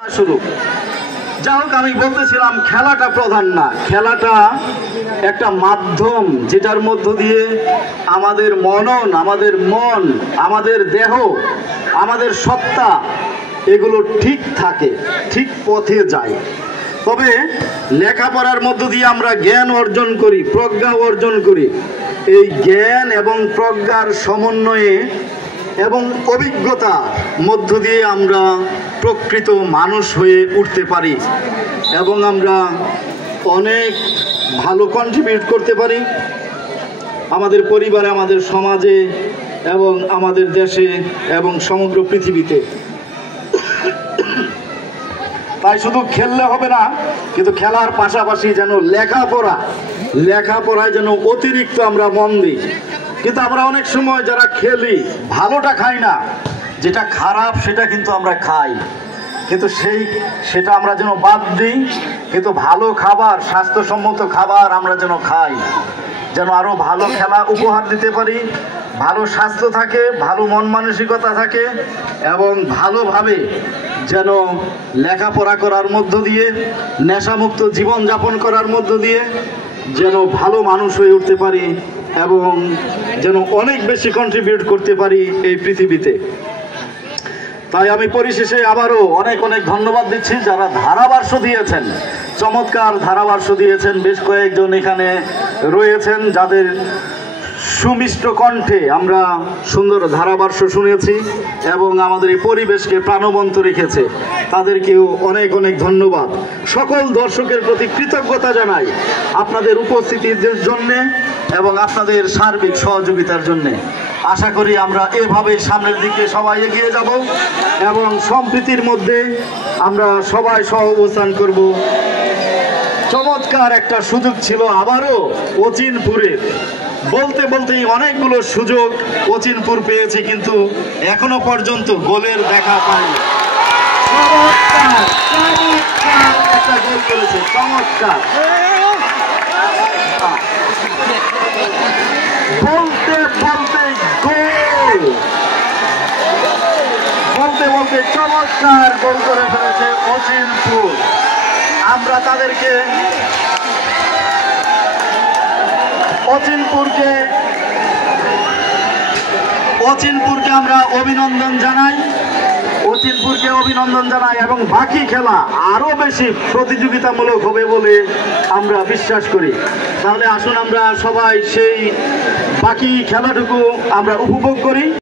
শুরু যা হোক, আমি বলতেছিলাম খেলাটা প্রধান না, খেলাটা একটা মাধ্যম যেটার মধ্য দিয়ে আমাদের মনন, আমাদের মন, আমাদের দেহ, আমাদের সত্তা এগুলো ঠিক থাকে, ঠিক পথে যায়। তবে লেখাপড়ার মধ্য দিয়ে আমরা জ্ঞান অর্জন করি, প্রজ্ঞা অর্জন করি। এই জ্ঞান এবং প্রজ্ঞার সমন্বয়ে এবং অভিজ্ঞতার মধ্য দিয়ে আমরা প্রকৃত মানুষ হয়ে উঠতে পারি এবং আমরা অনেক ভালো কন্ট্রিবিউট করতে পারি আমাদের পরিবারে, আমাদের সমাজে এবং আমাদের দেশে এবং সমগ্র পৃথিবীতে। তাই শুধু খেললে হবে না, কিন্তু খেলার পাশাপাশি যেন লেখাপড়ায় যেন অতিরিক্ত আমরা মন দিই। কিন্তু আমরা অনেক সময় যারা খেলি ভালোটা খাই না, যেটা খারাপ সেটা কিন্তু আমরা খাই, কিন্তু সেটা আমরা যেন বাদ দিই। কিন্তু ভালো খাবার, স্বাস্থ্যসম্মত খাবার আমরা যেন খাই, যেন আরো ভালো খেলা উপহার দিতে পারি, ভালো স্বাস্থ্য থাকে, ভালো মন মানসিকতা থাকে এবং ভালোভাবে যেন লেখাপড়া করার মধ্য দিয়ে, নেশামুক্ত জীবনযাপন করার মধ্য দিয়ে যেন ভালো মানুষ হয়ে উঠতে পারি এবং যেন অনেক বেশি কন্ট্রিবিউট করতে পারি এই পৃথিবীতে। তাই আমি পরিশেষে আবারও অনেক ধন্যবাদ দিচ্ছি যারা ধারাভাষ্য দিয়েছেন, চমৎকার ধারাভাষ্য দিয়েছেন। বেশ কয়েকজন এখানে রয়েছেন যাদের সুমিষ্ট কণ্ঠে আমরা সুন্দর ধারাভাষ্য শুনেছি এবং আমাদের এই পরিবেশকে প্রাণবন্ত রেখেছে। তাদেরকেও অনেক ধন্যবাদ। সকল দর্শকের প্রতি কৃতজ্ঞতা জানাই আপনাদের উপস্থিতির জন্যে এবং আপনাদের সার্বিক সহযোগিতার জন্যে। আশা করি আমরা এভাবে সামনের দিকে সবাই এগিয়ে যাব এবং সম্প্রীতির মধ্যে আমরা সবাই সহ অবস্থান করব। চমৎকার একটা সুযোগ ছিল আবারও অচিনপুরে, বলতেই অনেকগুলো সুযোগ অচিনপুর পেয়েছি, কিন্তু এখনো পর্যন্ত গোলের দেখা পাইনি। একটা গোল করেছে, চমৎকার। বলতে চমৎকার গোল করে ফেলেছে অচিনপুর। আমরা তাদেরকে অচিনপুরকে আমরা অভিনন্দন জানাই এবং বাকি খেলা আরো বেশি প্রতিযোগিতামূলক হবে বলে আমরা বিশ্বাস করি। তাহলে আসুন আমরা সবাই সেই বাকি খেলাটুকু আমরা উপভোগ করি।